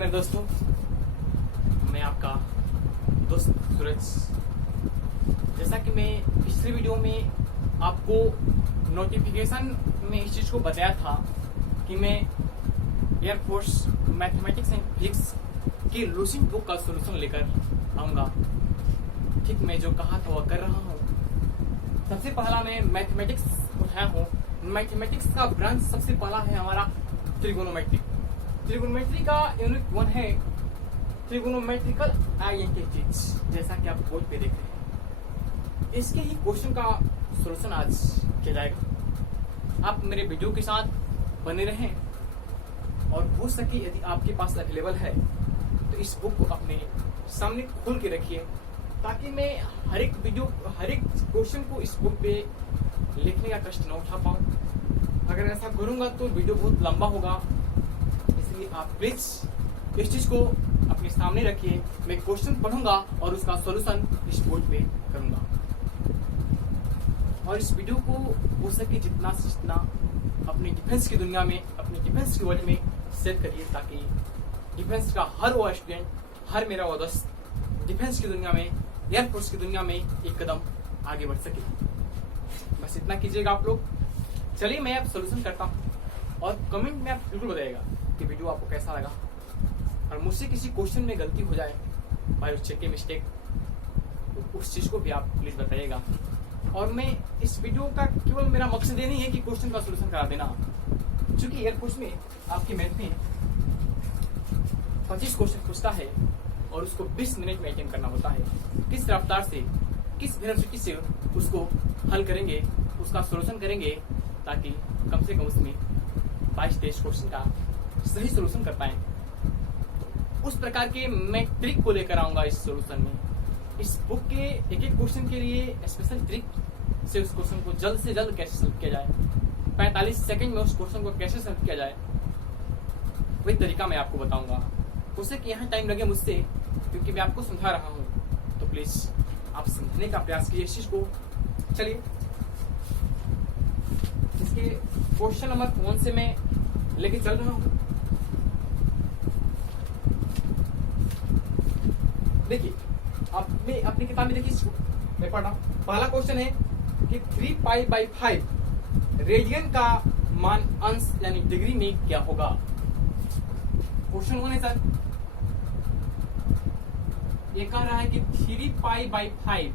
मेरे दोस्तों, मैं आपका दोस्त सूरज। जैसा कि मैं पिछले वीडियो में आपको नोटिफिकेशन में इस चीज़ को बताया था कि मैं एयरफोर्स मैथमेटिक्स एंड फिजिक्स की लूसिंग बुक का सोल्यूशन लेकर आऊँगा। ठीक मैं जो कहा था वह कर रहा हूँ। सबसे पहला मैं मैथमेटिक्स उठाया हूँ। मैथमेटिक्स का ब्रांच सबसे पहला है हमारा ट्रिगोनोमेट्री। ट्रिगोनोमेट्री का यूनिट 1 है ट्रिगोनोमेट्रिकल आइडेंटिटीज, जैसा कि आप बोर्ड पे देख रहे हैं। इसके ही क्वेश्चन का सॉल्यूशन आज किया जाएगा। आप मेरे वीडियो के साथ बने रहें और हो सके यदि आपके पास अवेलेबल है तो इस बुक को अपने सामने खोल के रखिए, ताकि मैं हर एक क्वेश्चन को इस बुक पे लिखने का कष्ट न उठा पाऊँ। अगर ऐसा करूँगा तो वीडियो बहुत लंबा होगा, इसलिए आप प्लीज इस चीज को अपने सामने रखिए। मैं क्वेश्चन पढ़ूंगा और उसका सॉल्यूशन इस बोर्ड पे करूंगा। और इस वीडियो को हो सके जितना से जितना अपनी डिफेंस की दुनिया में, अपनी डिफेंस की वर्ल्ड में शेयर करिए, ताकि डिफेंस का हर वो स्टूडेंट, हर मेरा वो दोस्त डिफेंस की दुनिया में, एयरफोर्स की दुनिया में एक कदम आगे बढ़ सके। बस इतना कीजिएगा आप लोग। चलिए मैं अब सोल्यूशन करता हूँ और कमेंट में आप बिल्कुल बताइएगा कि वीडियो आपको कैसा लगा। और मुझसे किसी क्वेश्चन में गलती हो जाए, बाय चेक के मिस्टेक, तो उस चीज को भी आप प्लीज बताइएगा। और मैं इस वीडियो का केवल मेरा मकसद ये नहीं है कि क्वेश्चन का सोल्यूशन करा देना, क्योंकि एयरफोर्स में आपकी मैथ में 25 क्वेश्चन पूछता है और उसको 20 मिनट में अटेम्प्ट करना होता है। किस रफ्तार से, किस वेलोसिटी से उसको हल करेंगे, उसका सोल्यूशन करेंगे, ताकि कम से कम उसमें 22-23 क्वेश्चन का सही सोल्यूशन कर पाए। उस प्रकार के मैं ट्रिक को लेकर आऊंगा इस सोल्यूशन में। इस बुक के एक एक क्वेश्चन के लिए स्पेशल ट्रिक से उस क्वेश्चन को जल्द से जल्द कैसे सॉल्व किया जाए, 45 सेकंड में उस क्वेश्चन को कैसे सॉल्व किया जाए, वही तरीका मैं आपको बताऊंगा। उसे कि यहाँ टाइम लगे मुझसे, क्योंकि मैं आपको समझा रहा हूँ, तो प्लीज आप समझने का प्रयास कीजिए इस चीज को। चलिए इसके क्वेश्चन नंबर 1 से मैं लेके चल रहा हूँ। देखिए आपने अपनी किताब में देखिए इसको, मैं पढ़ रहा हूँ। पहला क्वेश्चन है कि 3π/5 रेडियन का मान अंश यानी डिग्री में क्या होगा। क्वेश्चन 1 है सर, ये कह रहा है कि 3π/5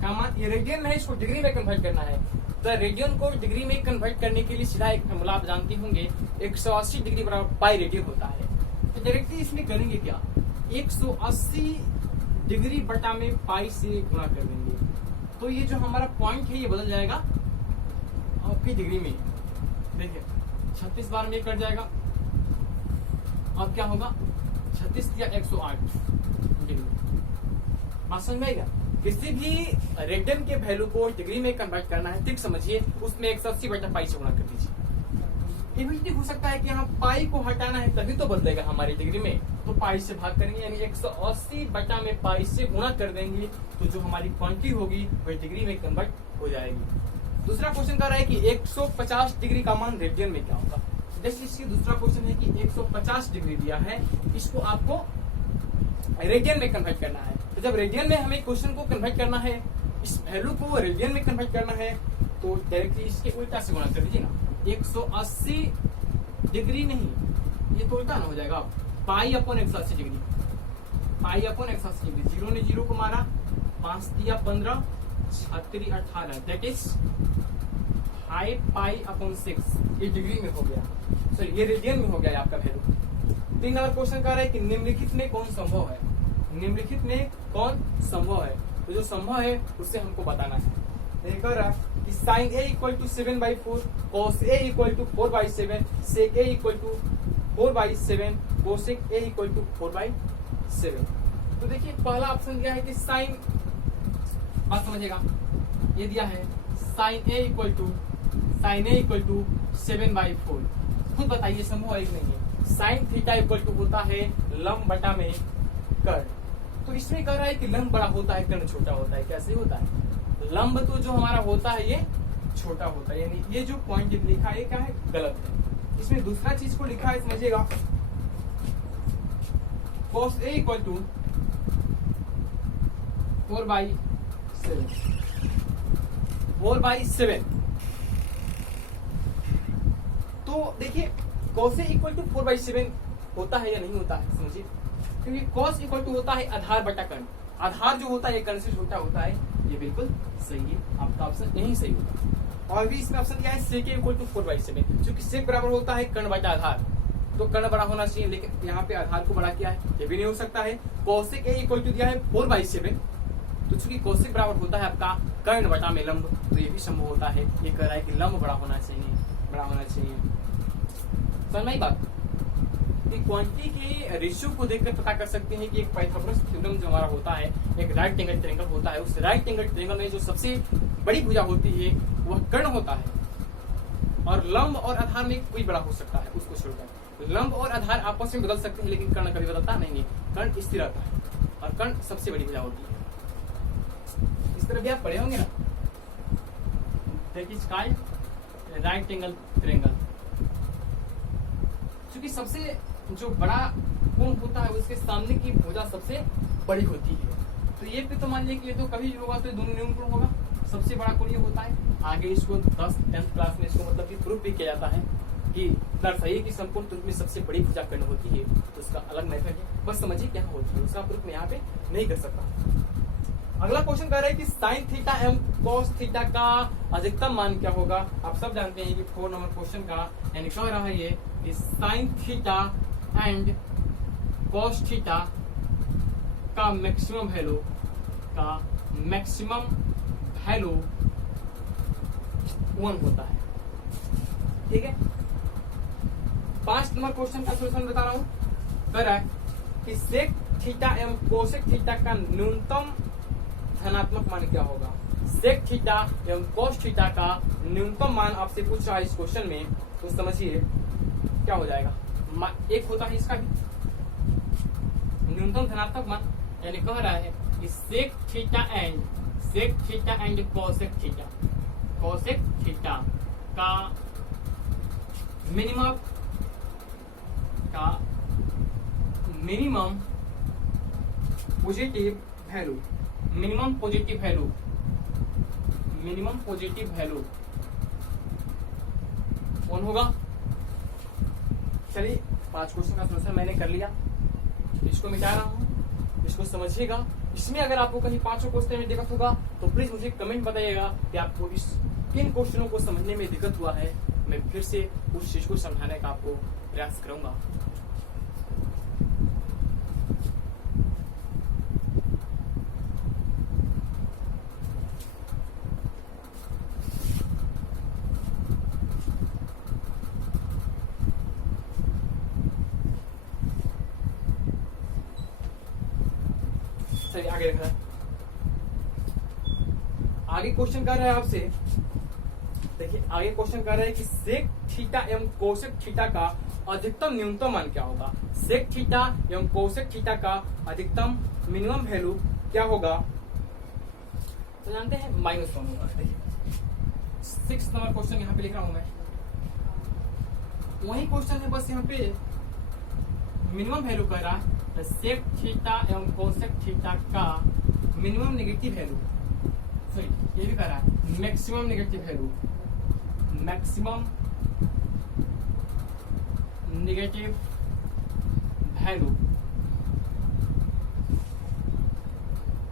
का मान, ये रेडियन में है, इसको डिग्री में कन्वर्ट करना है। तो रेडियन को डिग्री में कन्वर्ट करने के लिए सीधा एक फॉर्मूला आप जानते होंगे, 180 डिग्री बराबर पाई रेडियन होता है। तो डायरेक्टली इसमें करेंगे क्या, 180 डिग्री बटा में पाई से गुणा कर देंगे। तो ये जो हमारा पॉइंट है ये बदल जाएगा आपकी डिग्री में। देखिए 36 बार में कट जाएगा, अब क्या होगा 36 या 108 डिग्री। बात समझ में आएगा। किसी भी रेडियन के वैल्यू को डिग्री में कन्वर्ट करना है, ठीक समझिए, उसमें 180 बटा पाई से गुणा कर दीजिए। ये हो सकता है कि यहाँ पाई को हटाना है तभी तो बदलेगा हमारी डिग्री में, तो पाई से भाग करेंगे, यानी 180 बटा में पाई से गुणा कर देंगे, तो जो हमारी क्वांटिटी होगी वह डिग्री में कन्वर्ट हो जाएगी। दूसरा क्वेश्चन कह रहा है कि 150 डिग्री का मान रेडियन में क्या होगा। जैसे इसकी दूसरा क्वेश्चन है कि 150 डिग्री दिया है, इसको आपको रेडियन में कन्वर्ट करना है। तो जब रेडियन में हमें क्वेश्चन को कन्वर्ट करना है, इस वैल्यू को रेडियन में कन्वर्ट करना है, तो डायरेक्टली इसके उल्टा से गुणा कर दीजिए ना। 180 डिग्री नहीं, ये तो उल्टा ना हो जाएगा, pi upon 180 degree, pi upon 180 degree. 0 ने 0 को मारा, 5 तिया 15, 6 तिरी 18, दैट इज 5π अपॉन 6। ये डिग्री में हो गया, सॉरी ये रेडियन में हो गया आपका वैल्यू। 3 नंबर क्वेश्चन कह रहा है कि निम्नलिखित में कौन संभव है। निम्नलिखित में कौन संभव है, तो जो संभव है उससे हमको बताना है। कह रहा है कि sin a = 7/4, cos a = 4/7, sec a = 4/7, cosec a = 4/7। तो देखिए पहला ऑप्शन दिया है कि sin, बात समझिएगा, ये दिया है sin a = 7/4। खुद बताइए संभव है कि नहीं है। sin थीटा = होता है लंब बटा में कर्ण। तो इसमें कह रहा है कि लंब बड़ा होता है, कर्ण छोटा होता है। कैसे होता है, लंब तो जो हमारा होता है ये छोटा होता है, यानी ये जो पॉइंट लिखा है क्या है, गलत है। इसमें दूसरा चीज को लिखा है, समझिएगा, cos A इक्वल टू 4/7 4/7। तो देखिए cos A इक्वल टू 4/7 होता है या नहीं होता है, समझिए। क्योंकि cos इक्वल टू होता है आधार बटा कर्ण, आधार जो होता है कर्ण से छोटा होता है, ये बिल्कुल सही है, आपका ऑप्शन यही सही होगा। और भी इसमें ऑप्शन क्या है, sec A इक्वल टू 4/7, क्योंकि sec बराबर होता है कर्ण बटा आधार, तो कर्ण बड़ा होना चाहिए, लेकिन यहाँ पे आधार को बड़ा किया है, ये भी नहीं हो सकता है। cosec A इक्वल टू दिया है 4/7, तो चूंकि cosec बराबर होता है आपका कर्ण बटा में लंब, तो ये भी संभव होता है। ये कह रहा है कि लंब बड़ा होना चाहिए, बड़ा होना चाहिए। समझ में आई बात? क्वांटिटी के रेशियो को देखकर पता कर सकते हैं कि एक पाइथागोरस थ्योरम जो हमारा होता है, एक राइट एंगल ट्रायंगल होता है, उस राइट एंगल ट्रायंगल में जो सबसे बड़ी भुजा होती है वह कर्ण होता है, और लंब और आधार में कोई बड़ा हो सकता है, उसको छोड़कर। लंब और आधार आपस में बदल सकते हैं, लेकिन कर्ण कभी बदलता नहीं है, कर्ण स्थिर रहता है, और कर्ण सबसे बड़ी भुजा होती है। इस तरह भी आप पढ़े होंगे ना, that is called right angle triangle. क्योंकि सबसे जो बड़ा कोण होता है उसके सामने की भुजा सबसे बड़ी होती है, तो ये पे तो मान लिया कि ये तो कभी भी होगा, तो दोनों न्यून कोण होगा, सबसे बड़ा कोण ये होता है। आगे इसको 10th क्लास में इसको मतलब कि प्रूफ भी किया जाता है कि दर्शाइए कि संपूर्ण त्रिभुज में सबसे बड़ी भुजा कर्ण होती है, तो उसका अलग मेथड है, बस समझिए क्या होती है, उसका प्रूफ मैं यहाँ पे नहीं कर सकता। अगला क्वेश्चन कह रहा है कि साइन थीटा एवं कॉस थीटा का अधिकतम मान क्या होगा। आप सब जानते हैं कि 4 नंबर क्वेश्चन का यानी कह रहा है ये कि sine theta and cos theta का मैक्सिमम वैल्यू 1 होता है, ठीक है। 5 नंबर क्वेश्चन का सोल्यूशन बता रहा हूं, कह रहा है कि सेक थीटा एवं कोसेक थीटा का न्यूनतम धनात्मक मान क्या होगा। सेक थीटा एवं कोस थीटा का न्यूनतम मान आपसे पूछ रहा है इस क्वेश्चन में, तो समझिए क्या हो जाएगा। एक होता है इसका भी न्यूनतम धनात्मक मान, यानी कह रहा है कि sec theta and cosec theta का मिनिमम पॉजिटिव वैल्यू 1 होगा। चलिए 5 क्वेश्चन का सोल्यूशन मैंने कर लिया, इसको मिटा रहा हूँ, इसको समझिएगा। इसमें अगर आपको कहीं 5 क्वेश्चन में दिक्कत होगा तो प्लीज मुझे कमेंट बताइएगा कि आपको इस किन क्वेश्चनों को समझने में दिक्कत हुआ है, मैं फिर से उस चीज को समझाने का आपको प्रयास करूंगा। चलिए आगे रख रहा है, आगे क्वेश्चन कर रहा है आपसे, देखिए आगे क्वेश्चन कर रहा है कि सेक थीटा एवं कोसेक थीटा का अधिकतम न्यूनतम मान क्या होगा। सेक थीटा एवं कोसेक थीटा का अधिकतम मिनिमम वैल्यू क्या होगा, तो जानते हैं -1 होगा। देखिए 6 नंबर क्वेश्चन यहाँ पे लिख रहा हूं मैं, वही क्वेश्चन है, बस यहाँ पे मिनिमम वैल्यू कह रहा है सेक थीटा एवं कोसेक थीटा का मिनिमम नेगेटिव वैल्यू, सॉरी ये भी कह रहा है maximum negative value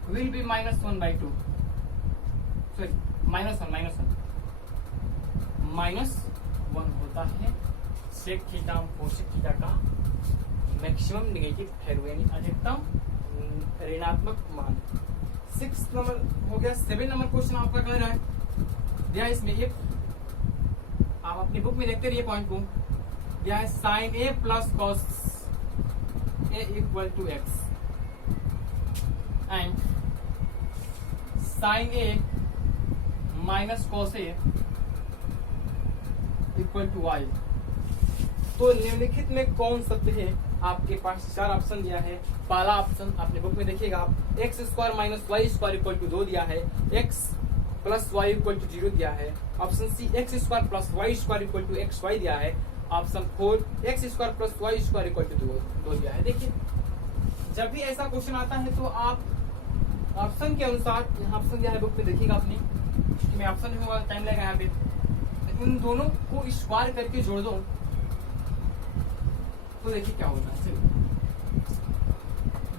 will B -1/2, sorry -1 होता है सेक थीटा एवं कोसेक थीटा का मैक्सिमम नेगेटिव वैल्यू, यानी अधिकतम ऋणात्मक मान। 6 नंबर हो गया। 7 नंबर क्वेश्चन आपका कह रहा है, दिया इसमें एक, आप अपनी बुक में देखते रहिए पॉइंट को, दिया है sin a plus cos A equal to x and sin a minus cos A equal to y. तो निम्नलिखित में कौन सत्य है। आपके पास 4 ऑप्शन दिया है। पहला ऑप्शन अपने बुक में देखिएगा आप, x² minus Y square equal to 2 दिया है, x plus y equal to 0 दिया है। Option c x² plus Y square equal to xy दिया है। Option 4 x² plus Y square equal to 2 दिया है। देखिए जब भी ऐसा क्वेश्चन आता है तो आप ऑप्शन के अनुसार, यहाँ ऑप्शन दिया है बुक पे, देखिएगा आपने कि मैं ऑप्शन में टाइम लगेगा यहाँ पे, तो इन दोनों को स्क्वायर करके जोड़ दो तो देखिए क्या होता है। चलिए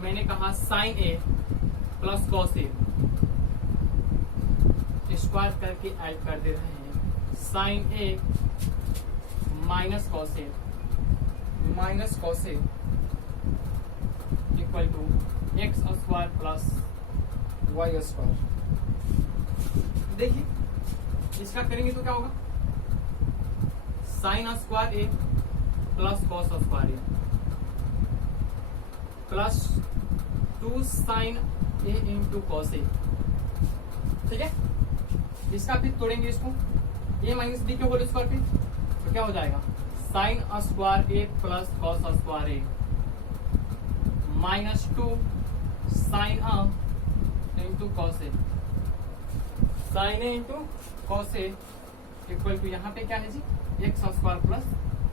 मैंने कहा sin a plus cos a, square करके ऐड कर दे रहे हैं sin a minus cos a, minus cos A equal to x square plus Y square. देखिए इसका करेंगे तो क्या होगा, sin square A plus cos square A plus 2 sin A into cos a. ठीक है, इसका फिर तोड़ेंगे इसको, ए माइनस बी के होल स्क्वायर पे, तो क्या हो जाएगा sin square A plus cos square A minus 2 sine A into cos A, sine A into cos A equal to यहाँ पे क्या है जी X square plus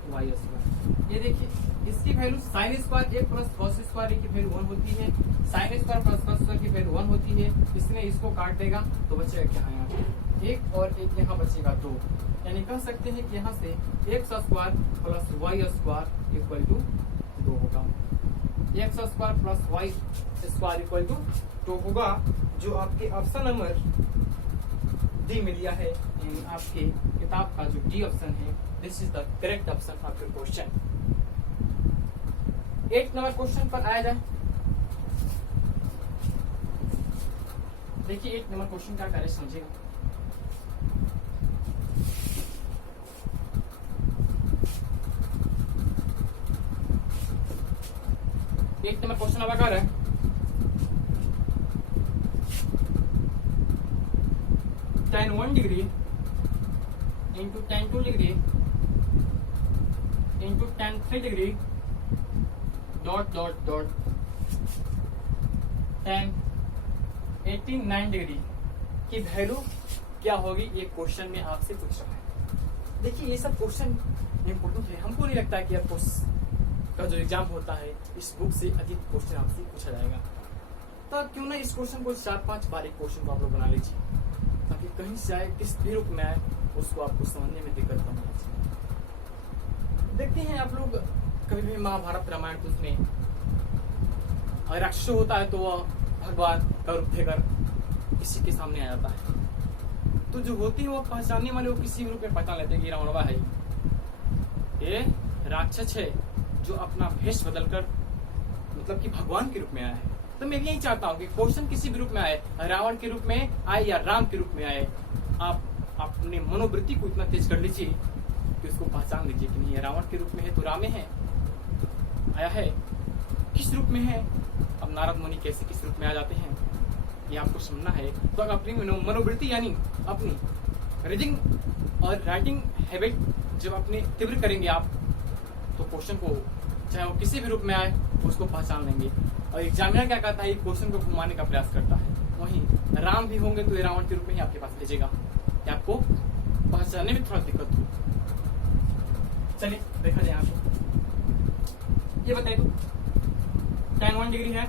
Y square. ये देखिए इसकी value sine square A plus cos square A की value 1 होती है, sign square plus cos square की वैल्यू 1 होती है। इसने इसको काट देगा तो बचेगा क्या है यहाँ पे, एक और एक यहाँ बचेगा 2, यानी कह सकते हैं कि यहाँ से x square plus Y square equal to 2 होगा, x square plus Y square equal to 2 होगा, जो आपके ऑप्शन नंबर डी में दिया है, यानी आपके किताब का जो डी ऑप्शन है, this is the correct option of your question. 8 number question पर आया जाए। देखिए 8 नंबर क्वेश्चन क्या करे समझिएगा। एक नंबर क्वेश्चन अब क्या है, tan 1 degree into tan 2 degree into tan 3 degree dot dot dot tan 89 degree की वैल्यू क्या होगी, ये क्वेश्चन में आपसे पूछ रहा है। देखिए ये सब क्वेश्चन इम्पोर्टेंट है, हमको नहीं लगता कि आपको का जो एग्जाम होता है इस बुक से अधिक क्वेश्चन आपसे पूछा जाएगा, तो क्यों ना इस क्वेश्चन को 4-5 बार एक क्वेश्चन को आप लोग बना लीजिए, ताकि कहीं से आए किस भी रूप में आए उसको आपको समझने में दिक्कत कम होनी चाहिए। देखते हैं आप लोग कभी भी महाभारत रामायण तो उसमें अगर राक्षस होता है तो वह भगवान का रूप देकर किसी के सामने आ जाता है, तो जो होती है वो पहचानने वाले वो किसी रूप में पहचान लेते हैं कि रावणवा है, ये राक्षस है जो अपना भेष बदलकर मतलब कि भगवान के रूप में आया है। तो मैं यही चाहता हूँ कि क्वेश्चन किसी भी रूप में आए, रावण के रूप में आए या राम के रूप में आए, आप अपने मनोवृत्ति को इतना तेज कर लीजिए कि उसको पहचान लीजिए कि नहीं, रावण के रूप में है तो रामे है आया है, किस रूप में है, अब नारद मुनि कैसे किस रूप में आ जाते हैं ये आपको समझना है। तो अगर अपनी मनोवृत्ति यानी अपनी रीडिंग और राइटिंग हैबिट जब अपने तीव्र करेंगे आप, तो क्वेश्चन को चाहे वो किसी भी रूप में आए उसको पहचान लेंगे। और एग्जामिनर क्या करता है, क्वेश्चन को घुमाने का प्रयास करता है, वहीं राम भी होंगे तो ये रावण के रूप में ही आपके पास भेजेगा कि आपको पहचानने में थोड़ा दिक्कत हो। चलिए देखा जाए आपको, ये बताइए तो tan 1 डिग्री है,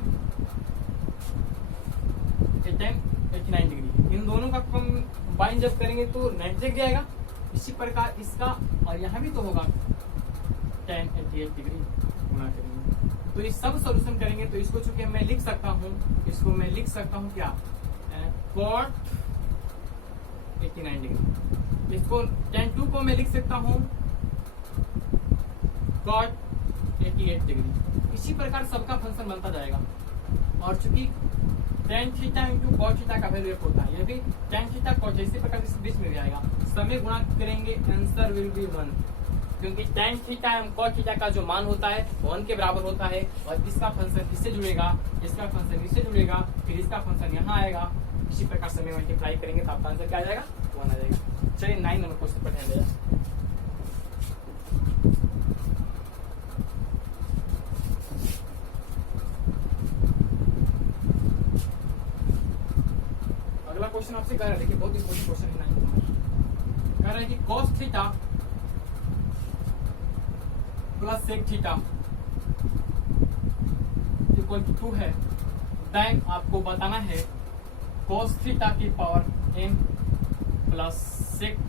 tan 89 डिग्री है, इन दोनों का कंबाइन जब करेंगे तो 90 डिग्री आएगा। इसी प्रकार इसका और यहाँ भी तो होगा tan 88 डिग्री गुणा करेंगे, तो ये सब सॉल्यूशन करेंगे तो इसको चूंकि मैं लिख सकता हूँ, इसको मैं लिख सकता हूँ क्या cot 89 डिग्री, इसको tan 2 को मैं लिख सकता हूँ cot 88 डिग्री। इसी प्रकार सबका फंक्शन बनता जाएगा, और चूंकि tan theta into cot theta का वैल्यू एक होता है, यह भी tan थीटा cot इसी प्रकार इस बीच में भी आएगा, समय गुणा करेंगे आंसर विल बी 1, क्योंकि tan थीटा एवं cot थीटा का जो मान होता है 1 के बराबर होता है, और इसका फंक्शन इससे जुड़ेगा, इसका फंक्शन इससे जुड़ेगा, फिर इसका फंक्शन यहाँ आएगा, इसी प्रकार समय मल्टीप्लाई करेंगे तो आपका आंसर क्या आ जाएगा 1 आ जाएगा। चलिए 9 नंबर क्वेश्चन पर ध्यान देगा। अगला क्वेश्चन आपसे कह रहा है, देखिए बहुत इंपॉर्टेंट क्वेश्चन है 9 नंबर, कह रहा है कि cos theta plus sec theta equal to 2 है, देन आपको बताना है cos थीटा की पावर n प्लस sec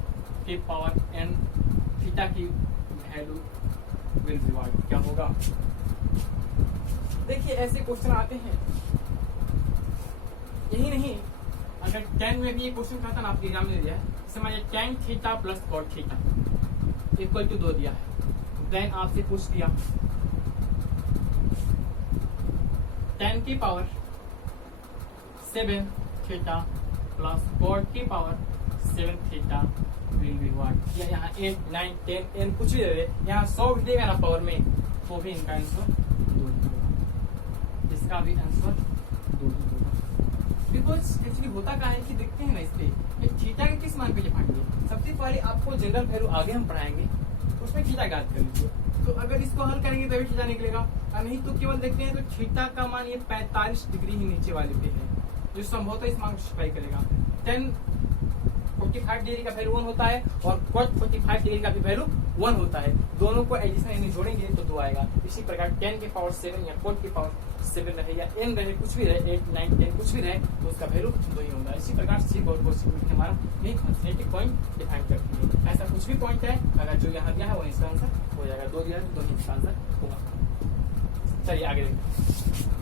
की पावर n थीटा की वैल्यू विल बी व्हाट, क्या होगा। देखिए ऐसे क्वेश्चन आते हैं, यही नहीं अगर 10 में भी ये क्वेश्चन था ना, आपके एग्जाम में दिया है, समझिए tan theta plus cot theta equal to 2 दिया है, देन आपसे पूछ दिया tan की पावर 7 थीटा प्लस cot की power 7 theta will be what, या यहाँ 8 9 10 n कुछ भी दे दे, यहाँ 100 भी देगा ना पावर में, तो भी इनका आंसर 2 होगा, इसका भी आंसर 2 होगा। बिकॉज एक्चुअली होता क्या है कि देखते हैं ना इस पे थीटा के किस मान पे लिखाएंगे। सबसे पहले आपको जनरल वैल्यू आगे हम पढ़ाएंगे, उसमें थीटा याद कर लीजिए। तो अगर इसको हल करेंगे तभी थीटा निकलेगा, और नहीं तो केवल देखते हैं तो थीटा का मान ये 45 डिग्री ही नीचे वाले पे है, जो संभवतः इस मान को सप्लाई करेगा। 45 डिग्री का वैल्यू 1 होता है और cot 45 डिग्री का भी वैल्यू 1 होता है, दोनों को एडिशन यानी जोड़ेंगे तो 2 आएगा। इसी प्रकार 10 की पावर 7 या cot की पावर 7 रहे या n रहे, कुछ भी रहे 8 9 10 कुछ भी रहे, तो उसका वैल्यू 2 ही होगा। इसी प्रकार सी और कोशिश हमारा यही कॉन्स्टेंट पॉइंट डिफाइन करती है। ऐसा कुछ भी पॉइंट है, अगर जो यहाँ दिया है वो इसका आंसर हो जाएगा, 2 दिया है तो 2 ही इसका आंसर होगा। चलिए आगे देखते हैं।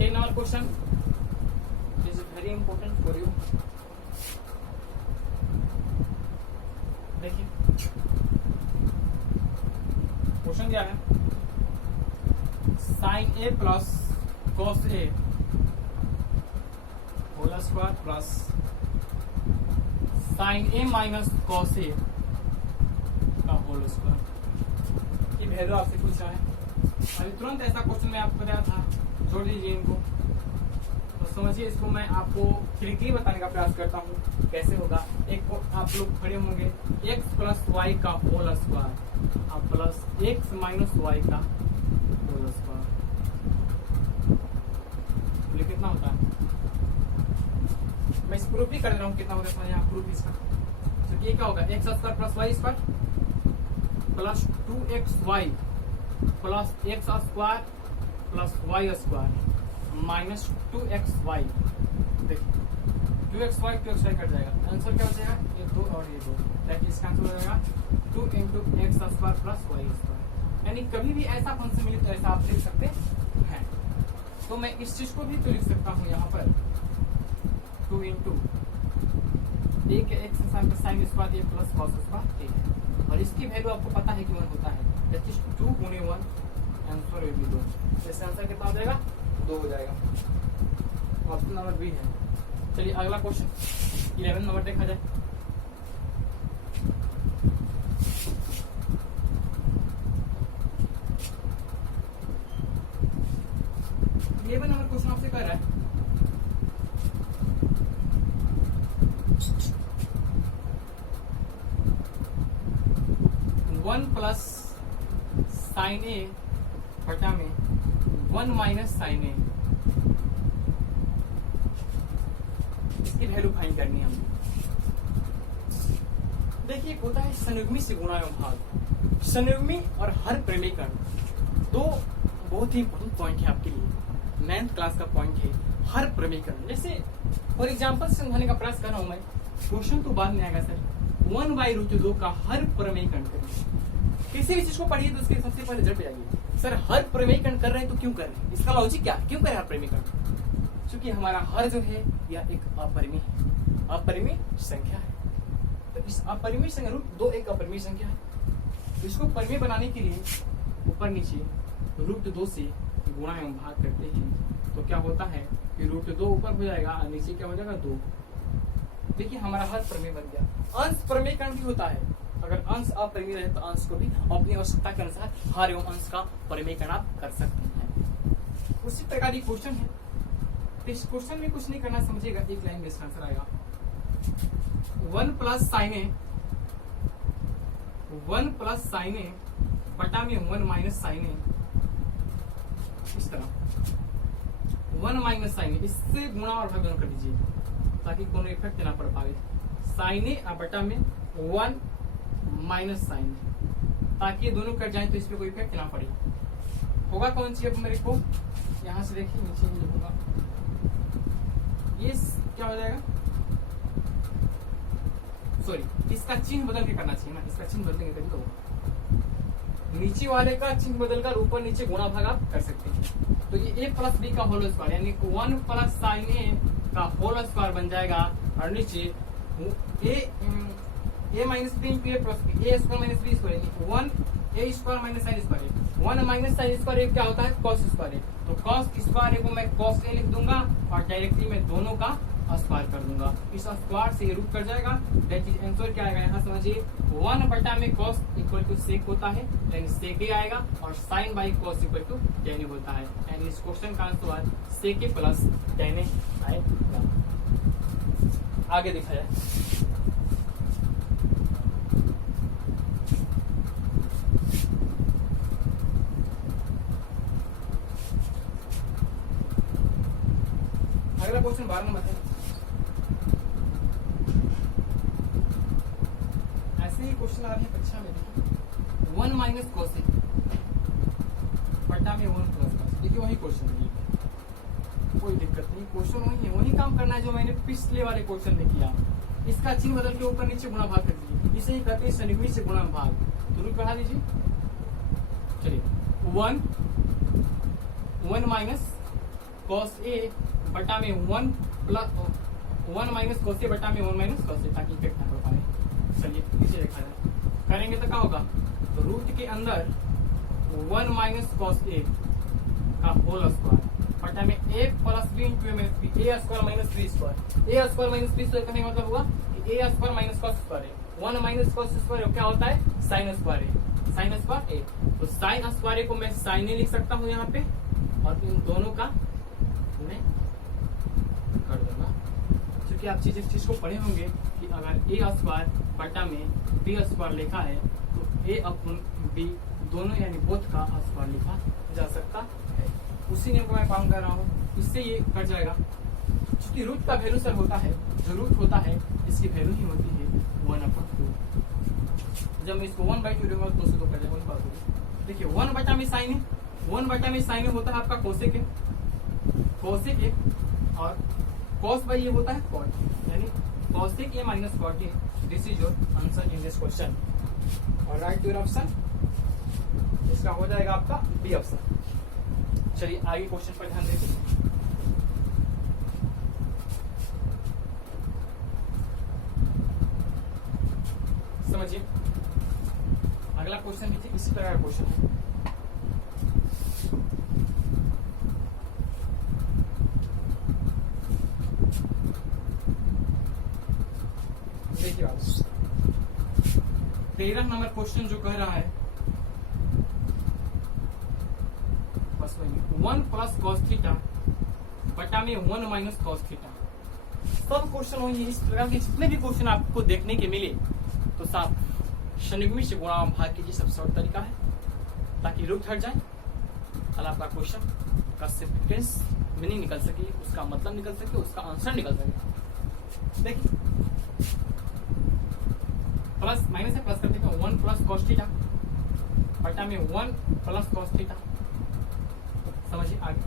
Take our question. This is very important for you. देखिए क्वेश्चन क्या है, sin a plus cos A whole square plus sign a minus cos ए का होल स्क्वायर, ये वैल्यू आपसे पूछ रहा है। अभी तुरंत ऐसा क्वेश्चन मैं आपको बताया था, जोड़ दीजिए इनको तो समझिए। इसको मैं आपको क्लिकली बताने का प्रयास करता हूँ कैसे होगा। एक आप लोग खड़े होंगे x प्लस वाई का होल स्क्वायर और प्लस x माइनस वाई का होल स्क्वायर, ये कितना होता है, मैं इस प्रूफ भी कर रहा हूँ कितना होगा यहाँ प्रूफ इसका। तो ये क्या होगा, x square plus Y square plus 2xy plus x square plus Y square minus 2xy। देखिए 2xy कट जाएगा, आंसर क्या हो जाएगा, ये 2 और ये 2, ताकि इसका आंसर हो जाएगा 2 into x square plus Y square. यानी कभी भी ऐसा फंक्शन मिले तो ऐसा आप लिख सकते हैं। तो मैं इस चीज को भी तो लिख सकता हूँ यहाँ पर 2 इंटू एक एक्स साइन स्क्वायर ए प्लस कॉस स्क्वायर ए है, और इसकी वैल्यू आपको पता है कि 1 होता है, दैट इज 2 गुणे 1, आंसर विल बी 2। इससे आंसर कितना हो जाएगा, 2 हो जाएगा। ऑप्शन नंबर बी है। चलिए अगला क्वेश्चन 11 नंबर देखा जाए। नंबर क्वेश्चन आपसे कर रहा है 1 प्लस साइन ए बटा में 1 माइनस साइन ए, इसकी वैल्यू फाइंड करनी है हमें। देखिए होता है संयुग्मी से गुणा एवं भाग। संयुग्मी और हर प्रेमीकरण दो बहुत ही इंपॉर्टेंट पॉइंट है आपके लिए, 9th क्लास का पॉइंट है। हर प्रेमीकरण जैसे फॉर एग्जाम्पल समझाने का प्रयास कर रहा हूं मैं, क्वेश्चन तो बाद में आएगा सर। 1/√2 का हर प्रमेयकरण करिए। किसी भी चीज को पढ़िए तो उसके सबसे पहले जड़ पे जाइए, सर हर प्रमेयकरण कर रहे हैं तो क्यों कर रहे हैं, इसका लॉजिक क्या, क्यों कर रहे हैं हर प्रमेयकरण। क्योंकि हमारा हर जो है यह एक अपरिमेय है, अपरिमेय संख्या है। तो इस अपरिमेय संख्या √2 एक अपरिमेय संख्या है। इसको परिमेय बनाने के लिए ऊपर नीचे √2 से गुणा एवं भाग करते हैं तो क्या होता है कि √2 ऊपर हो जाएगा और नीचे क्या हो जाएगा 2। देखिए हमारा हर प्रमेय बन गया। अंश प्रमेयकरण भी होता है, अगर अंश अपरिमेय रहे तो अंश को भी अपनी आवश्यकता के अनुसार हर एवं अंश का परिमेयकरण आप कर सकते हैं। उसी प्रकार ये क्वेश्चन है, इस क्वेश्चन में कुछ नहीं करना, समझिएगा एक लाइन में इसका आंसर आएगा 1 प्लस साइन ए, 1 प्लस साइन ए बटा में 1 माइनस साइन ए, इस तरह 1 माइनस साइन ए, इससे गुणा और भाग दोनों कर दीजिए ताकि कोनो इफेक्ट ना पड़ पाए। साइन ए बटा में 1 माइनस साइन, ताकि ये दोनों कट जाए तो इस पे कोई इफेक्ट ना पड़े। होगा कौन सी, अब मेरे को यहाँ से देखिए नीचे ही होगा, ये क्या हो जाएगा, सॉरी इसका चिन्ह बदल के करना चाहिए ना, इसका चिन्ह बदलेंगे तभी तो नीचे वाले का चिन्ह बदलकर ऊपर नीचे गुणा भाग आप कर सकते हैं। तो ये a प्लस बी का होल स्क्वायर यानी 1 प्लस साइन ए का होल स्क्वायर बन जाएगा, और नीचे a minus b into a plus b, a square minus b square यानी 1 a square minus sin square, 1 minus sin square क्या होता है कॉस स्क्वायर, तो कॉस स्क्वायर को मैं कॉस ए लिख दूंगा और डायरेक्टली मैं दोनों का स्क्वायर कर दूंगा, इस स्क्वायर से ये रूट कर जाएगा, दैट इज आंसर क्या आएगा यहाँ समझिए 1 बटा में cos इक्वल टू सेक होता है यानी सेक ए आएगा, और sin by cos equal to tan a होता है, यानी इस क्वेश्चन का answer sec a plus tan a आएगा। आगे देखा जाए, अगला क्वेश्चन 12 नंबर है। ऐसे ही क्वेश्चन आ रहे हैं परीक्षा में, देखिए 1 माइनस कॉस ए बटा में 1 प्लस कॉस, देखिए वही क्वेश्चन है, कोई दिक्कत नहीं, क्वेश्चन वही है, वही काम करना है जो मैंने पिछले वाले क्वेश्चन में किया, इसका चिन्ह बदल के ऊपर नीचे गुणा भाग कर दीजिए, इसे ही करते हैं संयुग्मी से गुणा भाग, तो रूट बढ़ा दीजिए, चलिए 1 माइनस कॉस ए बटा में 1 प्लस 1 माइनस कॉस ए बटा में 1 माइनस कॉस ए, ताकि इफेक्ट ना पड़ पाए। चलिए नीचे देखा जाए, करेंगे तो क्या होगा, तो रूट के अंदर 1 माइनस कॉस ए का होल स्क्वायर बटा में a plus b into minus b, a square minus b square, a square minus b square कहने का मतलब हुआ कि a square minus cos square है, 1 माइनस कॉस स्क्वायर क्या होता है साइन स्क्वायर है, साइन स्क्वायर ए, तो साइन स्क्वायर को मैं साइन ए लिख सकता हूँ यहाँ पे, और इन दोनों का मैं कर दूंगा, क्योंकि आप इस चीज को पढ़े होंगे कि अगर ए स्क्वायर बटा में बी स्क्वायर लिखा है तो ए अपन बी दोनों यानी बोथ का स्क्वायर लिखा जा सकता है, उसी नियम को मैं काम कर रहा हूँ, इससे ये कट जाएगा, क्योंकि रूट का वैल्यू सर होता है, जो रूट होता है इसकी वैल्यू ही होती है 1/2, जब मैं इसको 1/2 दूंगा तो 2 कट जाएगा, वही बात होगी। देखिए 1 बटा में साइन है, 1 बटा में साइन होता है आपका कोसेक है, कोसेक ए, और कॉस बाई ये होता है कॉट, यानी cosec a minus cot a, this is your answer in this question, और राइट योर ऑप्शन इसका हो जाएगा आपका बी ऑप्शन। चलिए आगे क्वेश्चन पर ध्यान दीजिए, समझिए अगला क्वेश्चन देखिए, इसी प्रकार का क्वेश्चन है, देखिए 13 नंबर क्वेश्चन जो कह रहा है, बस वही 1 प्लस कॉस थीटा बटा में 1 माइनस कॉस थीटा, सब क्वेश्चन वही है। इस प्रकार के जितने भी क्वेश्चन आपको देखने के मिले तो साफ संयुग्मी से गुणा भाग कीजिए, सबसे शॉर्ट तरीका है, ताकि रूट हट जाए, कल आपका क्वेश्चन का सिग्निफिकेंस मीनिंग निकल सके, उसका मतलब निकल सके, उसका आंसर निकल सके। देखिए प्लस माइनस है, प्लस करते हैं 1 प्लस कॉस थीटा बटा में 1 प्लस कॉस थीटा, समझिए आगे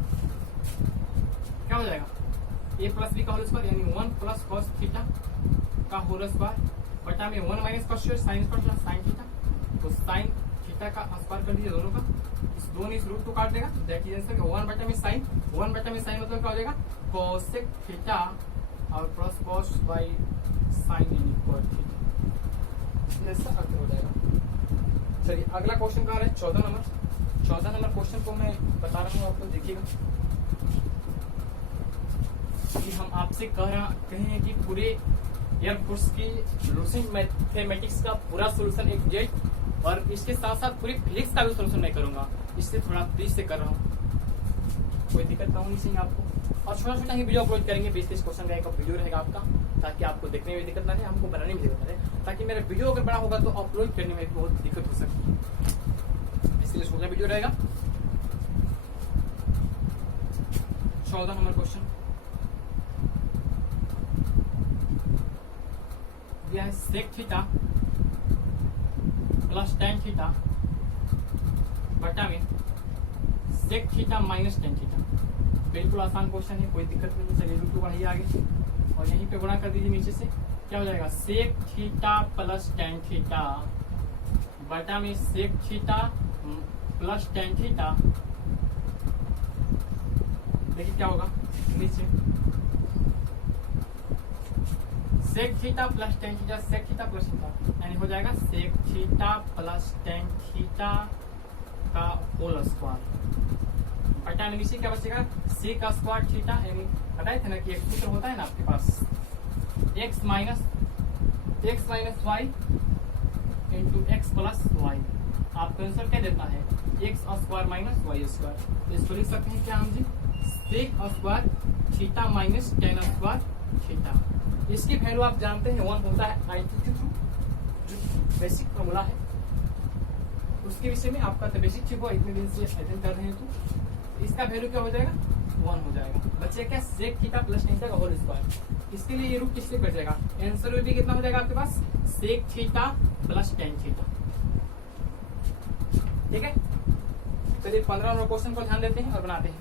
क्या हो जाएगा, ए प्लस बी का होल स्क्वायर यानी 1 प्लस कॉस थीटा का होल स्क्वायर बटा में 1 minus cos sine square plus sine theta, तो साइन थीटा का स्क्वायर कर दीजिए दोनों का, इस दोनों इस रूट को काट देगा, दैट इज आंसर 1 बटा में साइन, 1 बटा में साइन मतलब क्या हो जाएगा कोसेक थीटा और प्लस कॉस बाई साइन यानी कॉट थीटा, ऐसा अर्थ हो जाएगा। चलिए अगला क्वेश्चन कह रहा है 14 नंबर क्वेश्चन को मैं बता रहा हूँ आपको, देखिएगा कि हम आपसे कहे हैं कि पूरे एयरफोर्स की लूसेंट मैथमेटिक्स का पूरा सोल्यूशन एक जेट, और इसके साथ साथ पूरी फिजिक्स का भी सोल्यूशन मैं करूंगा, इससे थोड़ा तेज से कर रहा हूँ, कोई दिक्कत ना होनी चाहिए आपको, और छोटा छोटा ही वीडियो अपलोड करेंगे, 20-30 क्वेश्चन का एक वीडियो रहेगा आपका, ताकि आपको देखने में दिक्कत ना रहे, हमको बनाने में दिक्कत ना रहे, ताकि मेरा वीडियो अगर बड़ा होगा तो अपलोड करने में बहुत दिक्कत हो सकती है, इसलिए छोटा वीडियो रहेगा। 14 नंबर क्वेश्चन दिया है, sec theta plus tan theta बटा में sec theta minus tan theta. बिल्कुल आसान क्वेश्चन है, कोई दिक्कत नहीं। चलिए रूट टू बढ़ाइए आगे और यहीं पे गुणा कर दीजिए नीचे से। क्या हो जाएगा sec theta plus tan theta बटा में sec theta plus tan theta. देखिए क्या होगा नीचे sec theta plus tan theta sec theta plus theta यानी हो जाएगा sec theta plus tan theta का होल स्क्वायर बटा में नीचे क्या बचेगा सेक स्क्वायर थीटा। यानी बताए थे ना कि एक सूत्र होता है ना आपके पास x minus Y into X plus Y. आपका आंसर क्या देता है X square minus Y square. इसको लिख सकते हैं क्या हम जी sec square theta minus tan square theta. इसकी वैल्यू आप जानते हैं 1 होता है आई के थ्रू, जो बेसिक फॉर्मूला है उसके विषय में आपका तो बेसिक ठीक हुआ। इतने दिन से अध्ययन कर रहे हैं तो इसका वैल्यू क्या हो जाएगा 1 हो जाएगा। बच्चे क्या सेक थीटा प्लस टेन का होल स्क्वायर। इसके लिए ये रूट किससे कट जाएगा आंसर में भी कितना हो जाएगा आपके पास sec theta plus tan theta. ठीक है चलिए 15 नंबर क्वेश्चन को ध्यान देते हैं और बनाते हैं।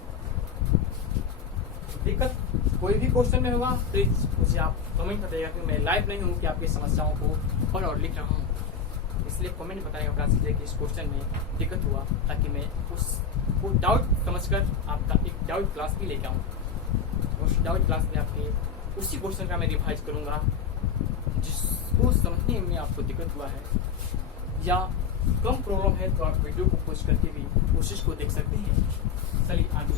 दिक्कत कोई भी क्वेश्चन में होगा प्लीज मुझे आप कमेंट बताइएगा कि मैं लाइव नहीं हूँ कि आपकी समस्याओं को पढ़ और लिख रहा हूँ, इसलिए कमेंट बताएगा प्रयास कीजिए कि इस क्वेश्चन में दिक्कत हुआ ताकि मैं उसको डाउट समझकर आपका एक डाउट क्लास भी लेके आऊँ। उस डाउट क्लास में आपके उसी क्वेश्चन का मैं रिवाइज करूंगा जिसको समझने में आपको दिक्कत हुआ है या कम प्रॉब्लम है तो आप वीडियो को पोस्ट करके भी कोशिश को देख सकते हैं। चलिए आगे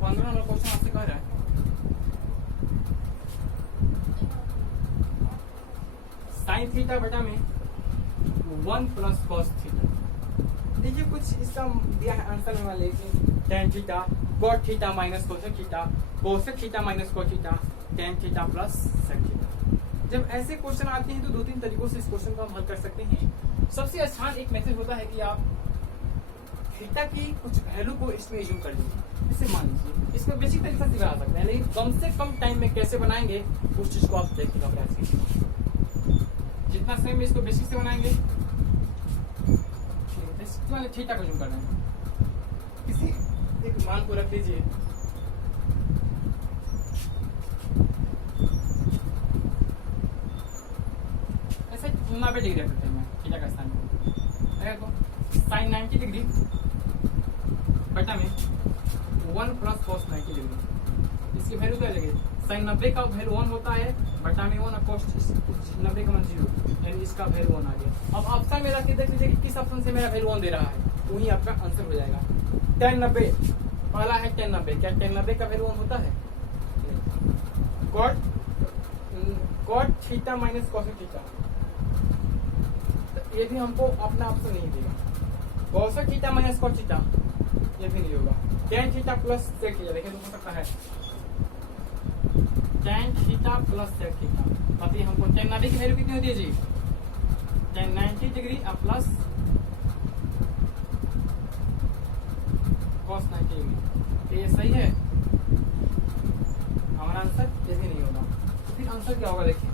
15 नंबर क्वेश्चन आपसे कह रहा है साइन थीटा बटा में 1 प्लस कॉस थीटा। देखिए कुछ इसका दिया है आंसर में मान लीजिए tan theta cot theta minus cosec theta cosec theta minus cot theta tan theta plus sec theta. जब ऐसे क्वेश्चन आते हैं तो 2-3 तरीकों से इस क्वेश्चन को हम हल कर सकते हैं। सबसे आसान एक मेथड होता है कि आप थीटा की कुछ वैल्यू को इसमें यूज कर लीजिए। इसे मान लीजिए इसको बेसिक तरीके से बना सकते हैं, लेकिन कम से कम टाइम में कैसे बनाएंगे उस चीज को आप देखिएगा प्रयास कीजिए। जितना समय में इसको बेसिक से बनाएंगे वाले थीटा को यूज करना है। किसी एक मान को रख लीजिए ऐसे 90 डिग्री रखते हैं थीटा का स्थान तो साइन 90 डिग्री बटा में 1 प्लस कॉस 90 डिग्री। इसकी वैल्यू क्या लगेगी साइन 90 का वैल्यू 1 होता है बटा में 1 कॉस 90 का मान 0 यानी इसका वैल्यू 1 आ गया। अब ऑप्शन में रख के देख लीजिए कि किस ऑप्शन से मेरा वैल्यू 1 दे रहा है वही आपका आंसर हो जाएगा। 1090 पहला है 1090 क्या 1090 का वैल्यू 1 होता है cot theta minus cos theta. ये भी हमको अपना ऑप्शन नहीं देगा। Cos theta minus cos theta ये भी नहीं होगा। Tan theta plus sec theta देखिए तो हो सकता है tan theta plus sec theta. बताइए हमको 1090 की वैल्यू कितनी होती है जी 1090 डिग्री प्लस कॉस 90 डिग्री। ये सही है हमारा आंसर ये भी नहीं होगा। फिर आंसर क्या होगा देखिए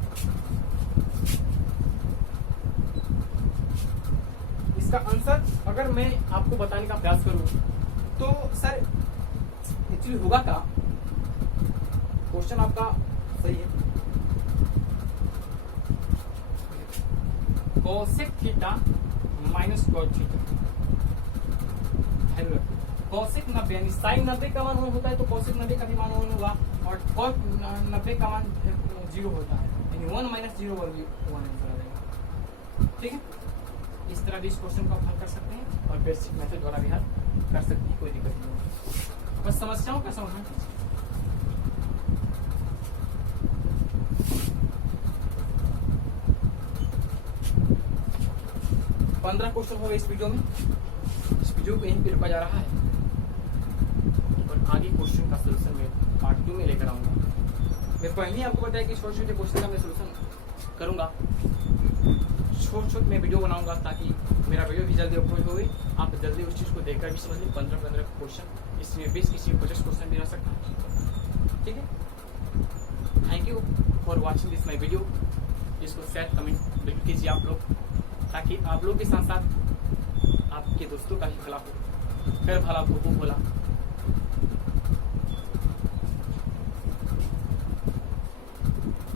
इसका आंसर अगर मैं आपको बताने का प्रयास करूं तो सर एक्चुअली होगा क्या क्वेश्चन आपका सही है। Cosec theta minus cot theta cosec 90 यानी साइन 90 का मान 1 होता है तो कोसेक 90 का भी मान 1 होगा और कॉट 90 का मान 0 होता है यानी 1 माइनस 0 और 1 आंसर आ जाएगा। ठीक है इस तरह भी इस क्वेश्चन को आप हल कर सकते हैं और बेसिक मेथड द्वारा भी हल कर सकते हैं, कोई दिक्कत नहीं है। बस समस्याओं का समाधान कीजिए। पंद्रह क्वेश्चन हो गए इस वीडियो में। इस वीडियो को यहीं पे रुका जा रहा है और आगे क्वेश्चन का सोल्यूशन में पार्ट 2 में लेकर आऊंगा। मैं पहले ही आपको बताया कि छोटे छोटे क्वेश्चन का मैं सोल्यूशन करूंगा। छोट मैं वीडियो बनाऊंगा ताकि मेरा वीडियो भी जल्दी अपलोड हो गई, आप जल्दी उस चीज़ को देखकर भी समझ लें। 15 क्वेश्चन, इसमें 20 किसी 50 क्वेश्चन भी रह सकता है। ठीक है, thank you for watching this my video. इसको शेयर कमेंट बिल्कुल कीजिए आप लोग, ताकि आप लोग के साथ साथ आपके दोस्तों का भी भला हो। फिर भला को वो बोला